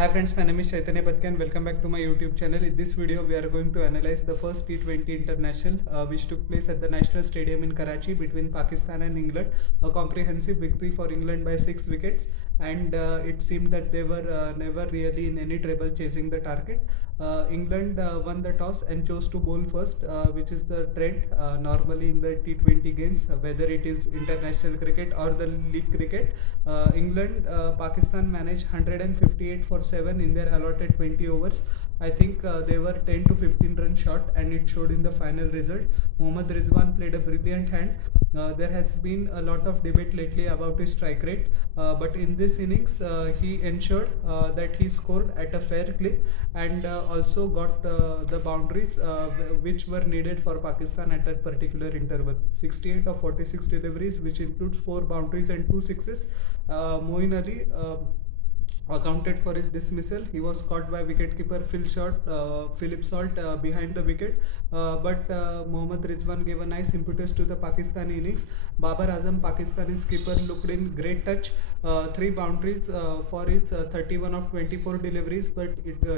Hi friends, my name is Chaitanya Patke and welcome back to my YouTube channel. In this video, we are going to analyze the first T20 international which took place at the National Stadium in Karachi between Pakistan and England. A comprehensive victory for England by 6 wickets, and it seemed that they were never really in any trouble chasing the target. England won the toss and chose to bowl first, which is the trend normally in the T20 games, whether it is international cricket or the league cricket. Pakistan managed 158 for 7 in their allotted 20 overs. I think they were 10 to 15 runs short, and it showed in the final result. Mohammad Rizwan played a brilliant hand. There has been a lot of debate lately about his strike rate, but in this innings, he ensured that he scored at a fair clip and also got the boundaries which were needed for Pakistan at that particular interval. 68 of 46 deliveries, which includes 4 boundaries and 2 sixes. Moeen Ali accounted for his dismissal. He was caught by wicketkeeper Philip Salt behind the wicket, but Mohammad Rizwan gave a nice impetus to the Pakistani innings. Babar Azam, Pakistani skipper, looked in great touch. 3 boundaries for his 31 of 24 deliveries, but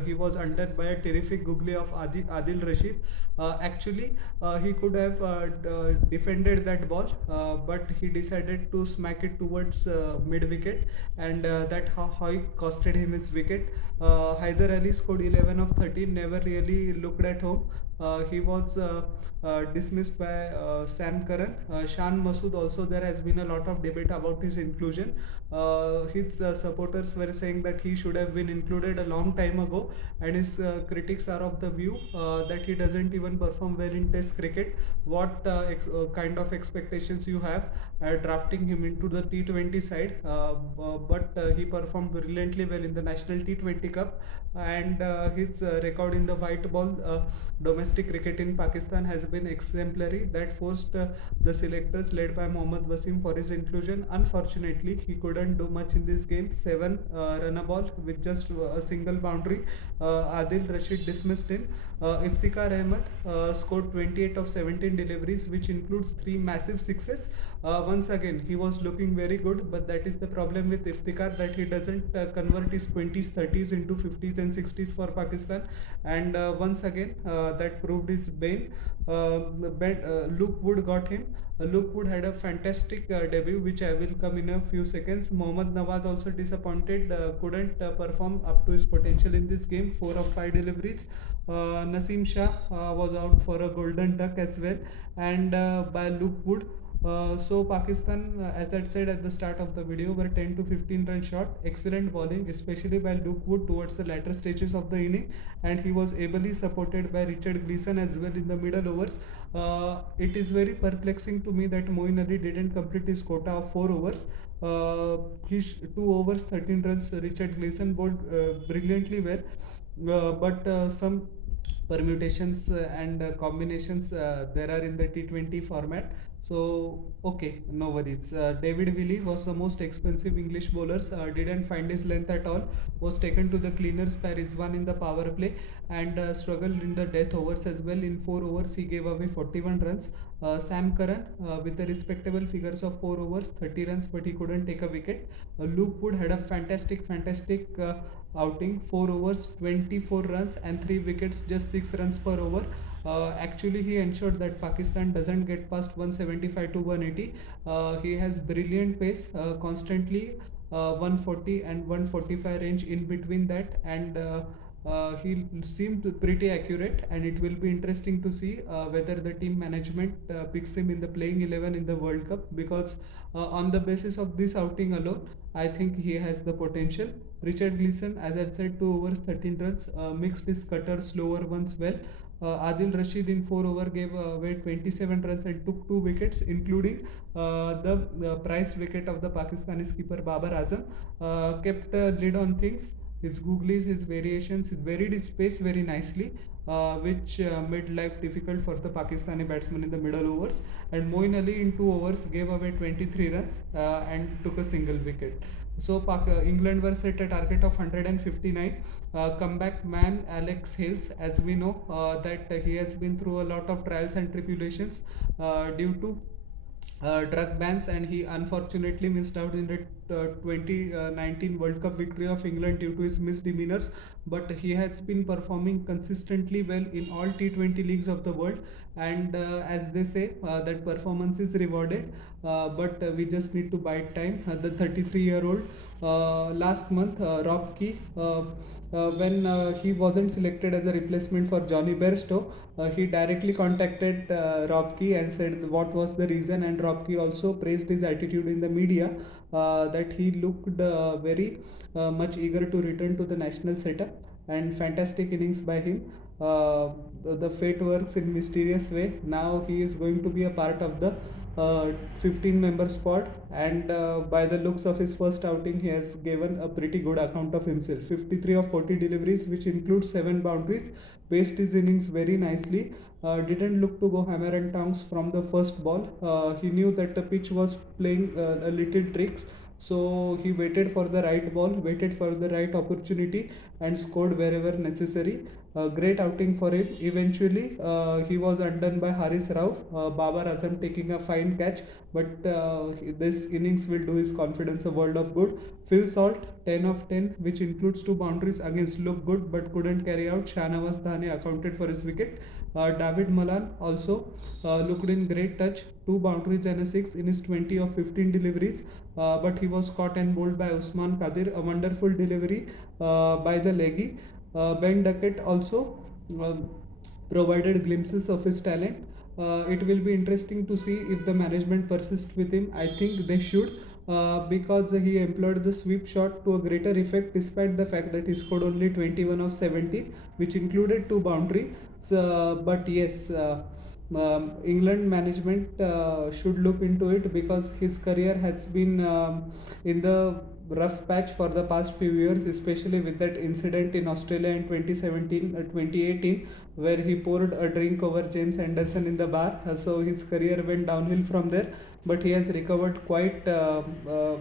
he was undone by a terrific googly of Adil Rashid. Actually, he could have defended that ball, but he decided to smack it towards mid wicket, and that how it costed him his wicket. Haider Ali scored 11 of 13, never really looked at home. He was dismissed by Sam Curran. Shan Masood also, there has been a lot of debate about his inclusion. His supporters were saying that he should have been included a long time ago, and his critics are of the view that he doesn't even perform well in Test cricket. What kind of expectations you have drafting him into the T20 side? But he performed brilliantly well in the National T20 Cup, and his record in the white ball domestic cricket in Pakistan has been exemplary. That forced the selectors led by Mohammad Wasim for his inclusion. Unfortunately, he couldn't do much in this game. 7 run a ball with just a single boundary. Adil Rashid dismissed him. Iftikhar Ahmed scored 28 of 17 deliveries, which includes 3 massive sixes. Once again, he was looking very good, but that is the problem with Iftikhar, that he doesn't convert his 20s, 30s into 50s and 60s for Pakistan. And once again, that proved his bane. Luke Wood got him. Luke Wood had a fantastic debut, which I will come in a few seconds. Mohammad Nawaz also disappointed, couldn't perform up to his potential in this game. 4 of 5 deliveries. Naseem Shah was out for a golden duck as well, and by Luke Wood. So Pakistan, as I said at the start of the video, were 10 to 15 runs short. Excellent bowling, especially by Luke Wood towards the latter stages of the inning, and he was ably supported by Richard Gleeson as well in the middle overs. It is very perplexing to me that Moeen Ali didn't complete his quota of 4 overs. His 2 overs, 13 runs. Richard Gleeson bowled brilliantly well, but some permutations and combinations there are in the T20 format. So okay, no worries. David Willey was the most expensive English bowlers. Didn't find his length at all. Was taken to the cleaners by Rizwan in the power play, and struggled in the death overs as well. In 4 overs, he gave away 41 runs. Sam Curran with the respectable figures of 4 overs, 30 runs, but he couldn't take a wicket. Luke Wood had a fantastic outing. 4 overs, 24 runs, and 3 wickets, just 6 runs per over. Actually, he ensured that Pakistan doesn't get past 175 to 180. He has brilliant pace, constantly 140 and 145 range in between that, and he seemed pretty accurate. And it will be interesting to see whether the team management picks him in the playing 11 in the World Cup, because on the basis of this outing alone, I think he has the potential. Richard Gleeson, as I said, 2 overs, 13 runs, mixed his cutter slower ones well. Adil Rashid in 4 over gave away 27 runs and took 2 wickets, including the prize wicket of the Pakistani skipper Babar Azam. Kept a lid on things. His googlies, his variations, he varied his pace very nicely, which made life difficult for the Pakistani batsmen in the middle overs. And Moeen Ali in 2 overs gave away 23 runs and took a single wicket. So England were set a target of 159. Comeback man Alex Hales, as we know that he has been through a lot of trials and tribulations due to drug bans, and he unfortunately missed out in the 2019 World Cup victory of England due to his misdemeanors. But he has been performing consistently well in all T20 leagues of the world, and as they say, that performance is rewarded. But we just need to bide time. The 33-year-old last month, Rob Key. When he wasn't selected as a replacement for Johnny Bairstow, he directly contacted Rob Key and said what was the reason, and Rob Key also praised his attitude in the media, that he looked very much eager to return to the national setup, and fantastic innings by him. The fate works in mysterious way. Now he is going to be a part of the 15-member squad, and by the looks of his first outing, he has given a pretty good account of himself. 53 of 40 deliveries, which includes 7 boundaries, paced his innings very nicely. Didn't look to go hammer and tongs from the first ball. He knew that the pitch was playing a little tricks, so he waited for the right ball, waited for the right opportunity, and scored wherever necessary. Great outing for him. Eventually, he was undone by Haris Rauf, Babar Azam taking a fine catch, but this innings will do his confidence a world of good. Phil Salt, 10 of 10, which includes 2 boundaries against, looked good but couldn't carry out. Shahnawaz Dhani accounted for his wicket. David Malan also looked in great touch, 2 boundaries and a 6 in his 20 of 15 deliveries, but he was caught and bowled by Usman Qadir. A wonderful delivery by the leggy. Ben Duckett also provided glimpses of his talent. It will be interesting to see if the management persists with him. I think they should, because he employed the sweep shot to a greater effect despite the fact that he scored only 21 of 70, which included 2 boundaries. But yes, England management should look into it, because his career has been in the rough patch for the past few years, especially with that incident in Australia in 2017 2018, where he poured a drink over James Anderson in the bar. So his career went downhill from there, but he has recovered quite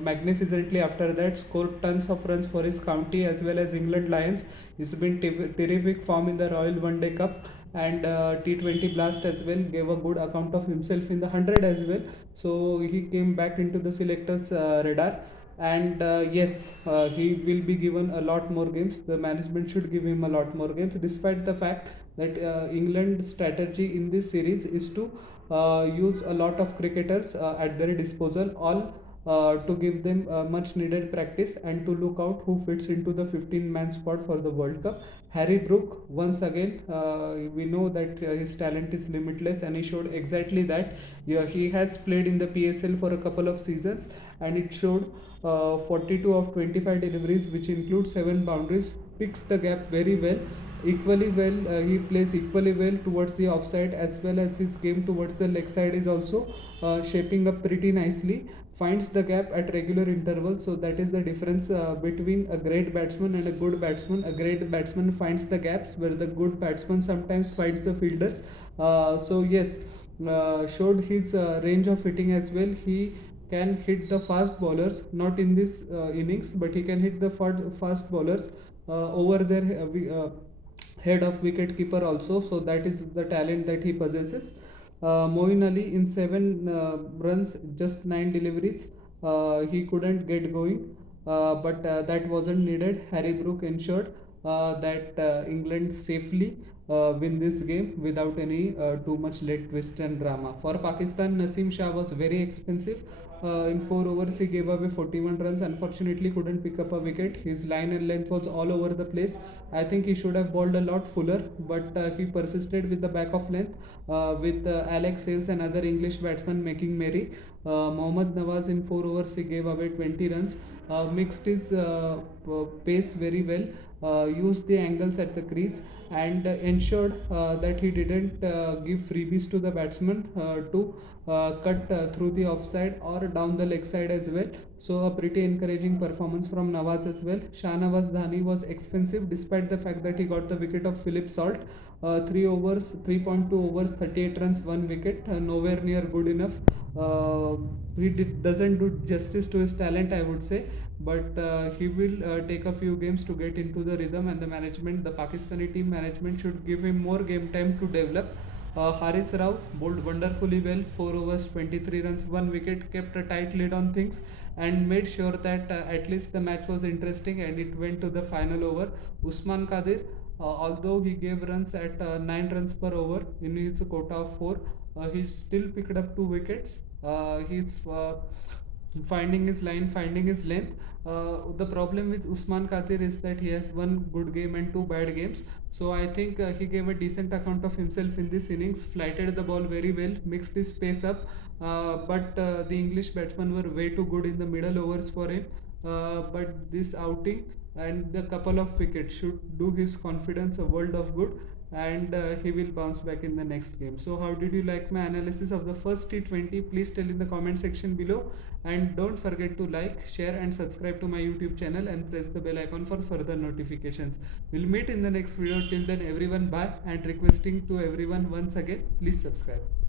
magnificently after that, scored tons of runs for his county as well as England Lions. He's been terrific form in the Royal One Day Cup and T20 Blast as well, gave a good account of himself in the 100 as well. So he came back into the selectors' radar, and yes, he will be given a lot more games. The management should give him a lot more games, despite the fact that England's strategy in this series is to use a lot of cricketers at their disposal, all to give them much needed practice and to look out who fits into the 15-man squad for the World Cup. Harry Brook, once again, we know that his talent is limitless, and he showed exactly that. Yeah, he has played in the PSL for a couple of seasons, and it showed. 42 of 25 deliveries, which includes 7 boundaries, picks the gap very well. Equally well, he plays equally well towards the offside, as well as his game towards the leg side is also shaping up pretty nicely. Finds the gap at regular intervals, so that is the difference between a great batsman and a good batsman. A great batsman finds the gaps, where the good batsman sometimes finds the fielders. So yes, showed his range of hitting as well. He can hit the fast bowlers, not in this innings, but he can hit the fast bowlers over their head of wicket keeper also. So that is the talent that he possesses. Moeen Ali in 7 runs, just 9 deliveries. He couldn't get going, but that wasn't needed. Harry Brook ensured that England safely win this game without any too much leg twist and drama. For Pakistan, Naseem Shah was very expensive. In 4 overs, he gave away 41 runs. Unfortunately, couldn't pick up a wicket. His line and length was all over the place. I think he should have bowled a lot fuller, but he persisted with the back of length, with Alex Hales and other English batsmen making merry. Mohammad Nawaz in 4 overs, he gave away 20 runs. Mixed his pace very well, used the angles at the crease, and ensured that he didn't give freebies to the batsman to cut through the offside or down the leg side as well. So a pretty encouraging performance from Nawaz as well. Shahnawaz Dhani was expensive despite the fact that he got the wicket of Philip Salt. 3 overs, 3.2 overs, 38 runs, 1 wicket, nowhere near good enough. Doesn't do justice to his talent, I would say, but he will take a few games to get into the rhythm, and the Pakistani team management should give him more game time to develop. Haris Rao bowled wonderfully well, 4 overs, 23 runs, 1 wicket, kept a tight lid on things and made sure that at least the match was interesting and it went to the final over. Usman Qadir, although he gave runs at 9 runs per over in his quota of 4, he still picked up 2 wickets. He's finding his line, finding his length. The problem with Usman Khatir is that he has one good game and two bad games. So I think he gave a decent account of himself in this innings, flighted the ball very well, mixed his pace up. But the English batsmen were way too good in the middle overs for him. But this outing and the couple of wickets should do his confidence a world of good, and he will bounce back in the next game. So how did you like my analysis of the first T20? Please tell in the comment section below, and don't forget to like, share and subscribe to my YouTube channel and press the bell icon for further notifications. We'll meet in the next video. Till then everyone, bye, and requesting to everyone once again, please subscribe.